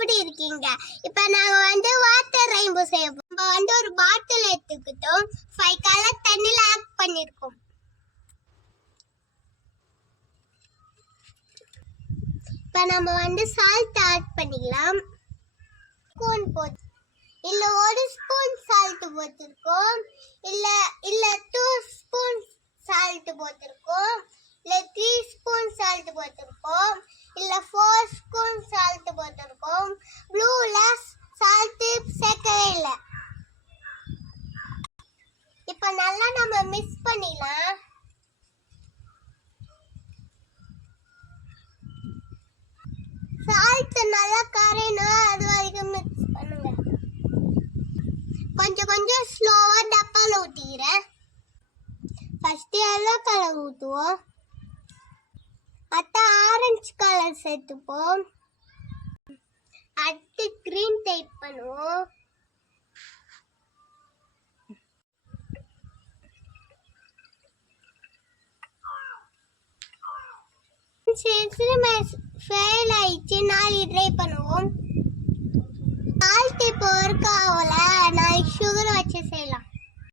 எப்படி இருக்கீங்க? இப்ப நாங்க வாட்டர் ரெயின்போ செய்ய போறோம். நம்ம ஒரு பாட்டில் எடுத்துக்கிட்டோம். 5 கலர் தண்ணில ஆட் பண்ணிருக்கோம். இப்ப நம்ம சால்ட் ஆட் பண்ணிக்கலாம். ஸ்பூன் போட்டு இல்ல 1 ஸ்பூன் சால்ட் போட்டிருக்கோம். இல்ல 2 ஸ்பூன் சால்ட் போட்டிருக்கோம். இல்ல 3 ஸ்பூன் சால்ட் போட்டிருக்கோம். இல்ல 4 ஸ்பூன் சால்ட் போட்டிருக்கோம். ப்ளூல சால்ட் சேர்க்கவே இல்லை. இப்ப நல்லா நம்ம மிக்ஸ் பண்ணிடலாம். சால்ட் நல்லா கரையணும், அது வரைக்கும் மிக்ஸ் பண்ணுங்க. கொஞ்சம் ஸ்லோவா டப்பால ஊத்திக்கிறேன். ஃபர்ஸ்ட் எல்லோ கலர் ஊத்துவோம். அடுத்து ஆரஞ்சு கலர் சேர்த்துப்போம். அடுத்து கிரீன் டைப் பண்ணுவோம். ஃபெயில் ஆயிடுச்சு, நாளைக்கு ட்ரை பண்ணுவோம்.